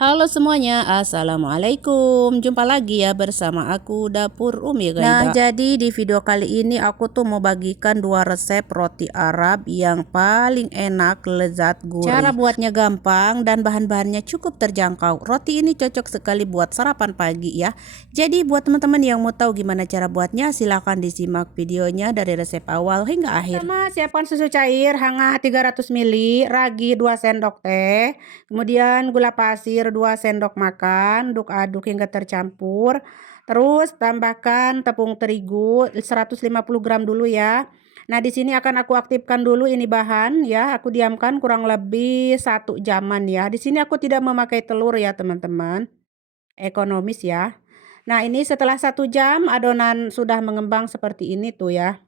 Halo semuanya, assalamualaikum. Jumpa lagi ya bersama aku Dapur Umi Nah, Gaida. jadi di video kali ini aku tuh mau bagikan dua resep roti Arab yang paling enak, lezat, Cara gurih. buatnya gampang dan bahan-bahannya cukup terjangkau. Roti ini cocok sekali buat sarapan pagi ya. Jadi buat teman-teman yang mau tahu gimana cara buatnya, silahkan disimak videonya dari resep awal hingga akhir. Pertama, siapkan susu cair hangat 300 ml, ragi 2 sendok teh, kemudian gula pasir 2 sendok makan, aduk-aduk hingga tercampur. Terus tambahkan tepung terigu 150 gram dulu ya. Nah, di sini akan aku aktifkan dulu ini bahan ya. Aku diamkan kurang lebih 1 jaman ya. Di sini aku tidak memakai telur ya, teman-teman. Ekonomis ya. Nah, ini setelah 1 jam adonan sudah mengembang seperti ini tuh ya.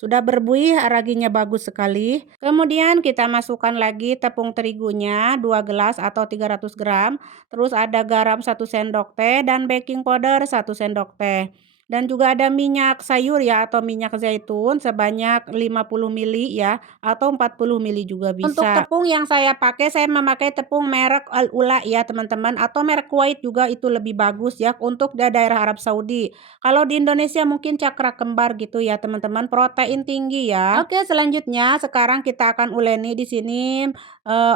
Sudah berbuih, raginya bagus sekali. Kemudian kita masukkan lagi tepung terigunya 2 gelas atau 300 gram. Terus ada garam 1 sendok teh dan baking powder 1 sendok teh. Dan juga ada minyak sayur ya atau minyak zaitun sebanyak 50 ml ya atau 40 ml juga bisa. Untuk tepung yang saya pakai, saya memakai tepung merek Al Ula ya teman-teman, atau merek Kuwait juga itu lebih bagus ya untuk daerah Arab Saudi. Kalau di Indonesia mungkin cakra kembar gitu ya teman-teman, protein tinggi ya. Oke, selanjutnya sekarang kita akan uleni di sini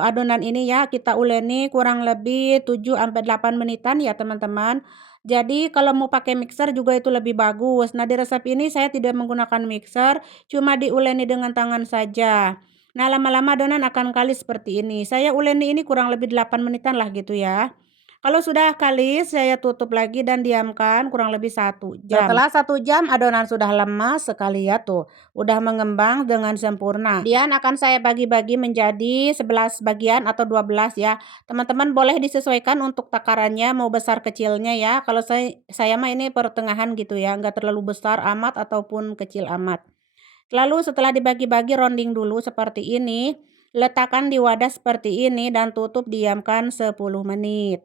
adonan ini ya, kita uleni kurang lebih 7-8 menitan ya teman-teman. Jadi kalau mau pakai mixer juga itu lebih bagus. Nah, di resep ini saya tidak menggunakan mixer, cuma diuleni dengan tangan saja. Nah, lama-lama adonan akan kalis seperti ini. Saya uleni ini kurang lebih 8 menitan lah gitu ya. Kalau sudah kalis, saya tutup lagi dan diamkan kurang lebih 1 jam. Setelah 1 jam, adonan sudah lemas sekali ya tuh. Udah mengembang dengan sempurna. Kemudian akan saya bagi-bagi menjadi 11 bagian atau 12 ya. Teman-teman boleh disesuaikan untuk takarannya mau besar kecilnya ya. Kalau saya mah ini pertengahan gitu ya, nggak terlalu besar amat ataupun kecil amat. Lalu setelah dibagi-bagi, rounding dulu seperti ini. Letakkan di wadah seperti ini dan tutup diamkan 10 menit.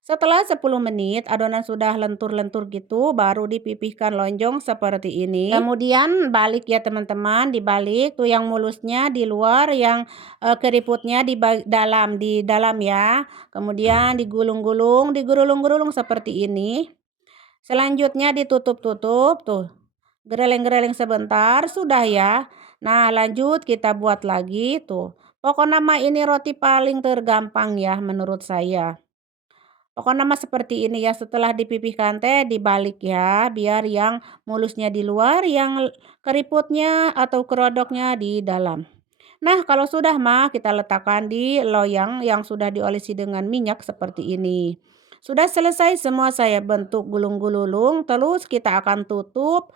Setelah 10 menit adonan sudah lentur-lentur gitu, baru dipipihkan lonjong seperti ini. Kemudian balik ya teman-teman, dibalik tuh yang mulusnya di luar, yang keriputnya di dalam ya. Kemudian digulung-gulung, digulung-gulung seperti ini. Selanjutnya ditutup-tutup tuh. Gereleng-gereleng sebentar sudah ya. Nah, lanjut kita buat lagi tuh. Pokoknya mah ini roti paling tergampang ya menurut saya. Pokoknya mah seperti ini ya, setelah dipipihkan teh dibalik ya, biar yang mulusnya di luar, yang keriputnya atau kerodoknya di dalam. Nah, kalau sudah mah kita letakkan di loyang yang sudah diolesi dengan minyak seperti ini. Sudah selesai semua saya bentuk gulung-gulung, terus kita akan tutup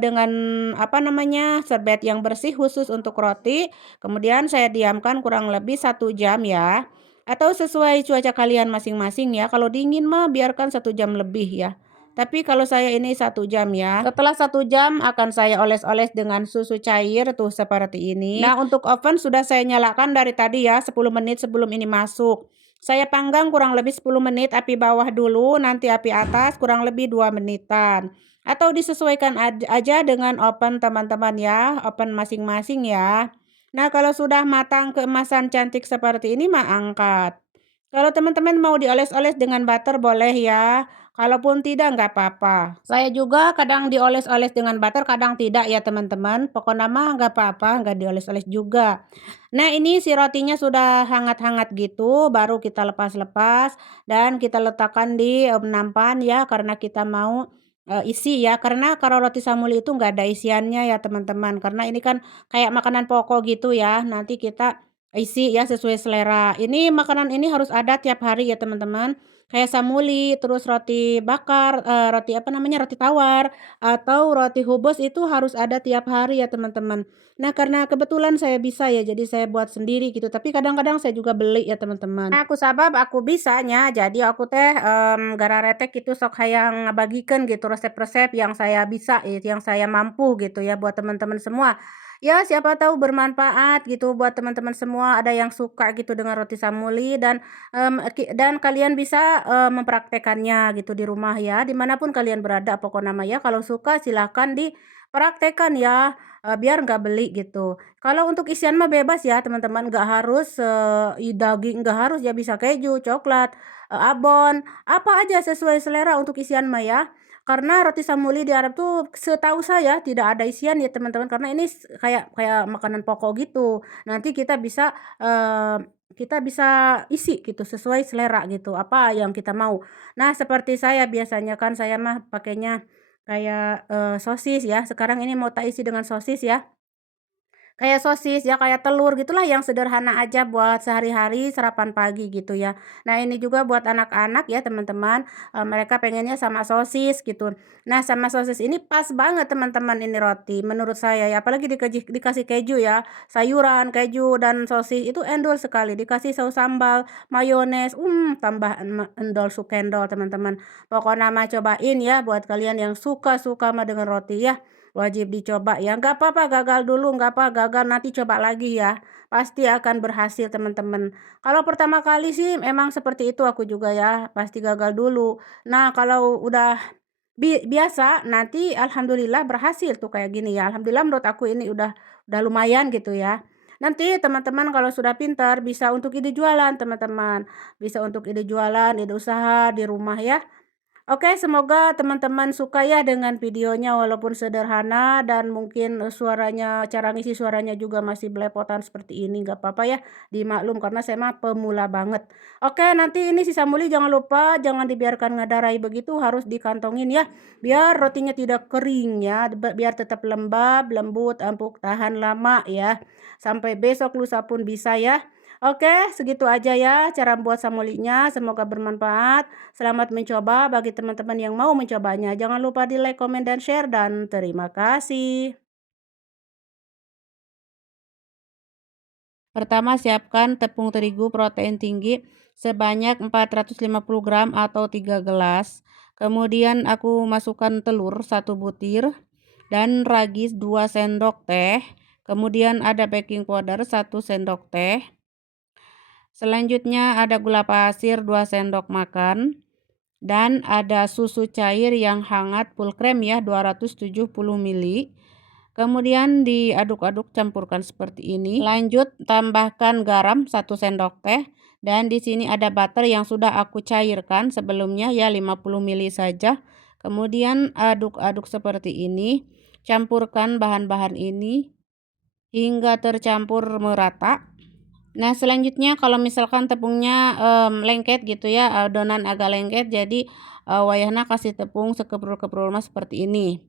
dengan apa namanya, serbet yang bersih khusus untuk roti. Kemudian saya diamkan kurang lebih 1 jam ya. Atau sesuai cuaca kalian masing-masing ya. Kalau dingin mah biarkan 1 jam lebih ya. Tapi kalau saya ini 1 jam ya. Setelah 1 jam akan saya oles-oles dengan susu cair tuh seperti ini. Nah, untuk oven sudah saya nyalakan dari tadi ya 10 menit sebelum ini masuk. Saya panggang kurang lebih 10 menit api bawah dulu, nanti api atas kurang lebih 2 menitan. Atau disesuaikan aja dengan oven teman-teman ya, oven masing-masing ya. Nah, kalau sudah matang keemasan cantik seperti ini mah angkat. Kalau teman-teman mau dioles-oles dengan butter boleh ya. Kalaupun tidak nggak apa-apa. Saya juga kadang dioles-oles dengan butter, kadang tidak ya teman-teman. Pokoknya mah nggak apa-apa, nggak dioles-oles juga. Nah, ini si rotinya sudah hangat-hangat gitu, baru kita lepas-lepas dan kita letakkan di nampan ya, karena kita mau isi ya. Karena kalau roti samuli itu nggak ada isiannya ya teman-teman. Karena ini kan kayak makanan pokok gitu ya. Nanti kita isi ya sesuai selera. Ini makanan ini harus ada tiap hari ya teman-teman. Kayak samuli, terus roti bakar, roti apa namanya, roti tawar, atau roti hubus itu harus ada tiap hari ya teman-teman. Nah, karena kebetulan saya bisa ya, jadi saya buat sendiri gitu. Tapi kadang-kadang saya juga beli ya teman-teman. Nah, aku sabab aku bisanya, jadi aku teh gara retek itu sok hayang ngabagikan gitu resep-resep yang saya bisa, yang saya mampu gitu ya buat teman-teman semua. Ya, siapa tahu bermanfaat gitu buat teman-teman semua, ada yang suka gitu dengan roti samuli dan kalian bisa mempraktekannya gitu di rumah ya, dimanapun kalian berada pokoknya mah ya. Kalau suka silahkan dipraktekan ya. biar nggak beli gitu. Kalau untuk isian mah bebas ya teman-teman, nggak harus, daging, nggak harus ya, bisa keju, coklat, abon, apa aja sesuai selera untuk isian mah ya. Karena roti samuli di Arab tuh setahu saya tidak ada isian ya teman-teman, karena ini kayak kayak makanan pokok gitu. Nanti kita bisa isi gitu sesuai selera gitu, apa yang kita mau. Nah, seperti saya biasanya kan saya mah pakainya kayak, sosis ya, sekarang ini mau tak isi dengan sosis ya. Kayak sosis ya, kayak telur gitulah yang sederhana aja buat sehari-hari sarapan pagi gitu ya. Nah ini juga buat anak-anak ya teman-teman, mereka pengennya sama sosis gitu. Nah sama sosis ini pas banget teman-teman ini roti menurut saya ya, apalagi dikasih keju ya, sayuran, keju, dan sosis itu endul sekali, dikasih saus sambal, mayones, tambah endol sukendol teman-teman. Pokoknya mah cobain ya buat kalian yang suka-suka mah dengan roti ya. Wajib dicoba ya, nggak apa-apa gagal dulu, nggak apa, gagal nanti coba lagi ya, pasti akan berhasil teman-teman. Kalau pertama kali sih memang seperti itu aku juga ya, pasti gagal dulu. Nah kalau udah biasa nanti alhamdulillah berhasil tuh kayak gini ya, alhamdulillah menurut aku ini udah lumayan gitu ya. Nanti teman-teman kalau sudah pintar bisa untuk ide jualan teman-teman, bisa untuk ide jualan, ide usaha di rumah ya. Oke, semoga teman-teman suka ya dengan videonya walaupun sederhana dan mungkin, suaranya cara ngisi suaranya juga masih belepotan seperti ini, nggak apa-apa ya, dimaklum karena saya mah pemula banget. Oke, nanti ini sisa muli jangan lupa jangan dibiarkan ngadarai begitu, harus dikantongin ya, biar rotinya tidak kering ya, biar tetap lembab, lembut, empuk, tahan lama ya, sampai besok lusa pun bisa ya. Oke, segitu aja ya cara buat samulinya, semoga bermanfaat. Selamat mencoba bagi teman-teman yang mau mencobanya. Jangan lupa di like, komen, dan share, dan terima kasih. Pertama, siapkan tepung terigu protein tinggi sebanyak 450 gram atau 3 gelas. Kemudian aku masukkan telur 1 butir dan ragi 2 sendok teh. Kemudian ada baking powder 1 sendok teh. Selanjutnya ada gula pasir 2 sendok makan dan ada susu cair yang hangat full cream ya 270 ml. Kemudian diaduk-aduk, campurkan seperti ini. Lanjut tambahkan garam 1 sendok teh dan di sini ada butter yang sudah aku cairkan sebelumnya ya 50 ml saja. Kemudian aduk-aduk seperti ini. Campurkan bahan-bahan ini hingga tercampur merata. Nah, selanjutnya kalau misalkan tepungnya lengket gitu ya, adonan agak lengket, jadi wayahna kasih tepung sekeprul-keprul mas seperti ini.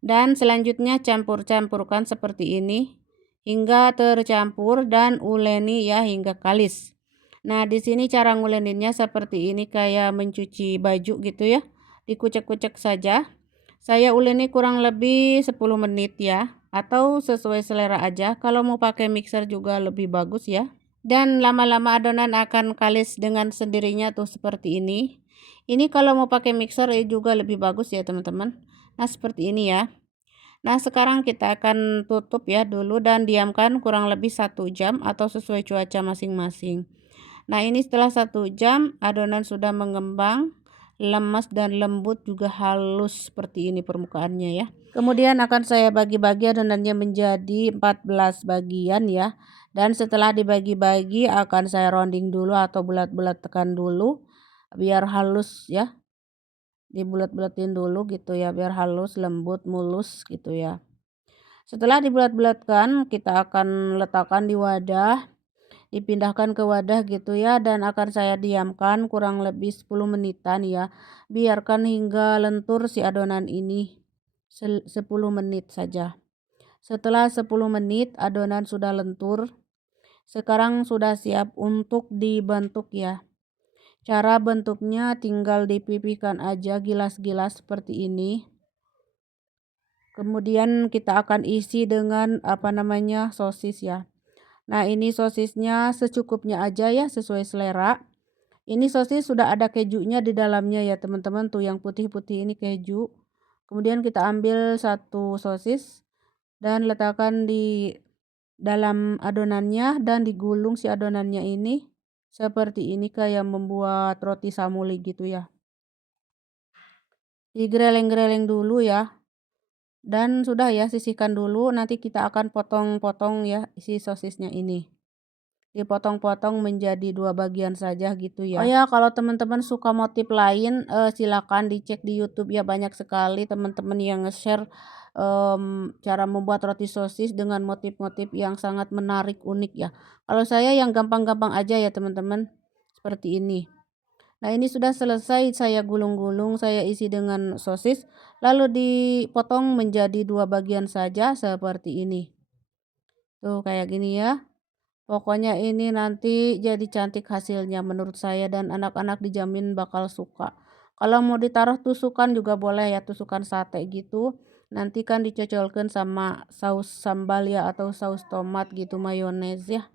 Dan selanjutnya campur-campurkan seperti ini hingga tercampur dan uleni ya hingga kalis. Nah, di sini cara nguleninnya seperti ini kayak mencuci baju gitu ya. Dikucek-kucek saja. Saya uleni kurang lebih 10 menit ya, atau sesuai selera aja. Kalau mau pakai mixer juga lebih bagus ya. Dan lama-lama adonan akan kalis dengan sendirinya tuh seperti ini. Ini kalau mau pakai mixer juga lebih bagus ya teman-teman. Nah seperti ini ya. Nah sekarang kita akan tutup ya dulu dan diamkan kurang lebih 1 jam atau sesuai cuaca masing-masing. Nah ini setelah 1 jam adonan sudah mengembang, lemas dan lembut juga halus seperti ini permukaannya ya. Kemudian akan saya bagi-bagi adonannya menjadi 14 bagian ya. Dan setelah dibagi-bagi akan saya rounding dulu atau bulat-bulat tekan dulu biar halus ya. Dibulat-bulatin dulu gitu ya biar halus, lembut, mulus gitu ya. Setelah dibulat-bulatkan kita akan letakkan di wadah, dipindahkan ke wadah gitu ya dan akan saya diamkan kurang lebih 10 menitan ya. Biarkan hingga lentur si adonan ini 10 menit saja. Setelah 10 menit adonan sudah lentur, sekarang sudah siap untuk dibentuk ya. Cara bentuknya tinggal dipipihkan aja gilas-gilas seperti ini. Kemudian kita akan isi dengan sosis ya. Nah, ini sosisnya secukupnya aja ya sesuai selera. Ini sosis sudah ada kejunya di dalamnya ya teman-teman, tuh yang putih-putih ini keju. Kemudian kita ambil 1 sosis dan letakkan di dalam adonannya dan digulung si adonannya ini seperti ini kayak membuat roti samuli gitu ya. Digreleng-greleng dulu ya. Dan sudah ya, sisihkan dulu, nanti kita akan potong-potong ya si sosisnya ini. Dipotong-potong menjadi 2 bagian saja gitu ya. Oh ya, kalau teman-teman suka motif lain, silakan dicek di YouTube ya, banyak sekali teman-teman yang nge-share, cara membuat roti sosis dengan motif-motif yang sangat menarik, unik ya. Kalau saya yang gampang-gampang aja ya teman-teman, seperti ini. Nah ini sudah selesai, saya gulung-gulung, saya isi dengan sosis, lalu dipotong menjadi 2 bagian saja seperti ini. Tuh kayak gini ya. Pokoknya ini nanti jadi cantik hasilnya menurut saya, dan anak-anak dijamin bakal suka. Kalau mau ditaruh tusukan juga boleh ya, tusukan sate gitu. Nanti kan dicocolkan sama saus sambal ya, atau saus tomat gitu, mayones ya.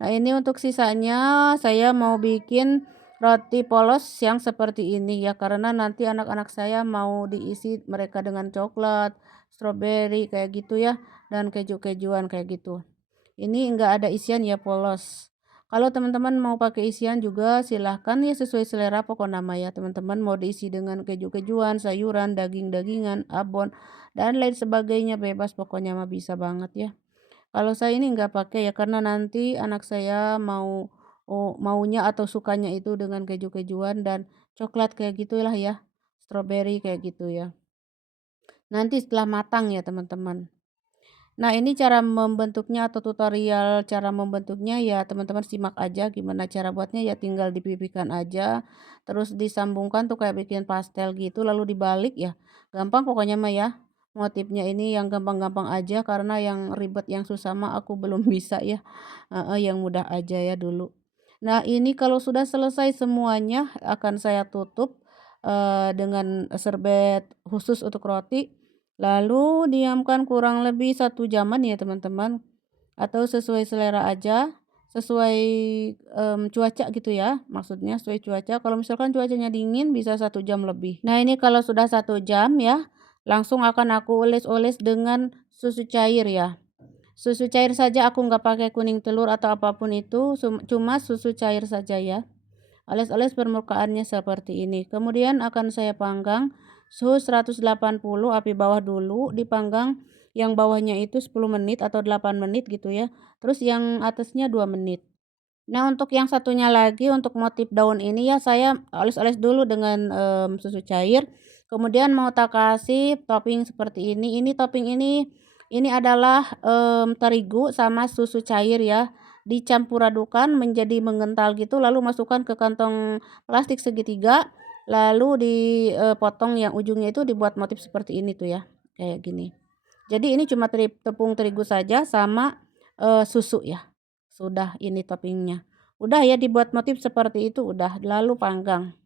Nah ini untuk sisanya saya mau bikin roti polos yang seperti ini ya, karena nanti anak-anak saya mau diisi mereka dengan coklat, strawberry kayak gitu ya, dan keju-kejuan kayak gitu. Ini enggak ada isian ya, polos. Kalau teman-teman mau pakai isian juga silahkan ya, sesuai selera pokok nama ya teman-teman. Mau diisi dengan keju-kejuan, sayuran, daging-dagingan, abon, dan lain sebagainya, bebas pokoknya mah bisa banget ya. Kalau saya ini enggak pakai ya, karena nanti anak saya maunya atau sukanya itu dengan keju-kejuan dan coklat kayak gitulah ya. Strawberry kayak gitu ya. Nanti setelah matang ya teman-teman. Nah, ini cara membentuknya atau tutorial cara membentuknya ya teman-teman simak aja gimana cara buatnya, ya tinggal dipipihkan aja, terus disambungkan tuh kayak bikin pastel gitu lalu dibalik ya. Gampang pokoknya mah ya. Motifnya ini yang gampang-gampang aja, karena yang ribet yang susah mah aku belum bisa ya. Heeh, yang mudah aja ya dulu. Nah, ini kalau sudah selesai semuanya akan saya tutup dengan serbet khusus untuk roti. Lalu diamkan kurang lebih 1 jaman ya teman-teman, atau sesuai selera aja, sesuai, cuaca gitu ya, maksudnya sesuai cuaca. Kalau misalkan cuacanya dingin bisa 1 jam lebih. Nah ini kalau sudah 1 jam ya, langsung akan aku oles-oles dengan susu cair ya. Susu cair saja, aku nggak pakai kuning telur atau apapun itu, cuma susu cair saja ya. Oles-oles permukaannya seperti ini. Kemudian akan saya panggang suhu 180, api bawah dulu, dipanggang yang bawahnya itu 10 menit atau 8 menit gitu ya. Terus yang atasnya 2 menit. Nah, untuk yang satunya lagi untuk motif daun ini ya saya oles-oles dulu dengan susu cair. Kemudian mau tak kasih topping seperti ini. Ini adalah terigu sama susu cair ya. Dicampur adukan menjadi mengental gitu, lalu masukkan ke kantong plastik segitiga, lalu dipotong yang ujungnya itu, dibuat motif seperti ini tuh ya. Kayak gini. Jadi ini cuma tepung terigu saja sama susu ya. Sudah ini toppingnya. Udah ya dibuat motif seperti itu udah, lalu panggang.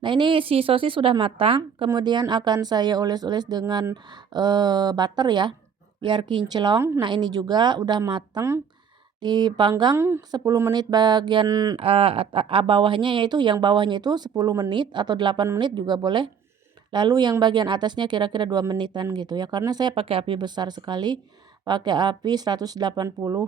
Nah ini si sosis sudah matang, kemudian akan saya oles-oles dengan butter ya, biar kinclong. Nah ini juga udah matang, dipanggang 10 menit bagian bawahnya, yaitu yang bawahnya itu 10 menit atau 8 menit juga boleh. Lalu yang bagian atasnya kira-kira 2 menitan gitu ya, karena saya pakai api besar sekali, pakai api 180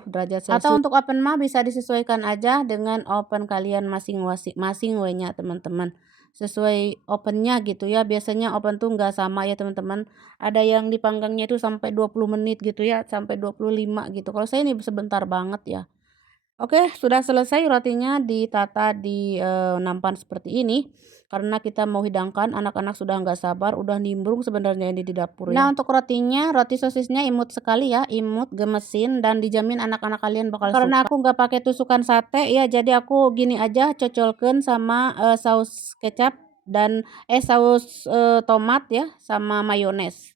derajat celcius. Atau untuk oven mah bisa disesuaikan aja dengan oven kalian masing-masing we-nya teman-teman. Sesuai ovennya gitu ya, biasanya oven tuh nggak sama ya teman-teman. Ada yang dipanggangnya itu sampai 20 menit gitu ya, sampai 25 gitu. Kalau saya ini sebentar banget ya. Oke, sudah selesai rotinya ditata di nampan seperti ini. Karena kita mau hidangkan, anak-anak sudah nggak sabar, udah nimbrung sebenarnya ini di dapur ya. Nah, untuk rotinya, roti sosisnya imut sekali ya, imut, gemesin, dan dijamin anak-anak kalian bakal suka. Karena aku nggak pakai tusukan sate ya, jadi aku gini aja cocolkan sama saus kecap dan saus tomat ya, sama mayones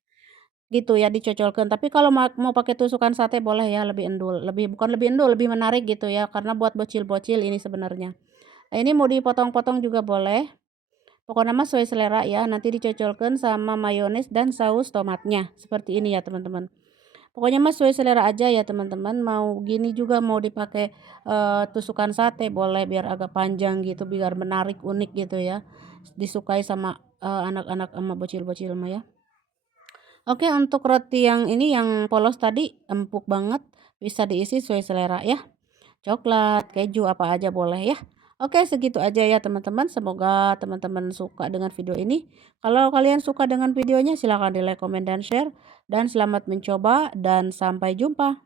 gitu ya, dicocolkan. Tapi kalau mau pakai tusukan sate boleh ya, lebih endul, bukan lebih endul, lebih menarik gitu ya, karena buat bocil-bocil ini sebenarnya. Nah, ini mau dipotong-potong juga boleh. Pokoknya mah sesuai selera ya, nanti dicocolkan sama mayones dan saus tomatnya. Seperti ini ya teman-teman. Pokoknya mah sesuai selera aja ya teman-teman. Mau gini juga mau dipakai tusukan sate boleh, biar agak panjang gitu, biar menarik, unik gitu ya. Disukai sama anak-anak sama bocil-bocil mah ya. Oke, untuk roti yang ini yang polos tadi empuk banget, bisa diisi sesuai selera ya. Coklat, keju, apa aja boleh ya. Oke, segitu aja ya teman-teman. Semoga teman-teman suka dengan video ini. Kalau kalian suka dengan videonya, silahkan di like, comment, dan share. Dan selamat mencoba dan sampai jumpa.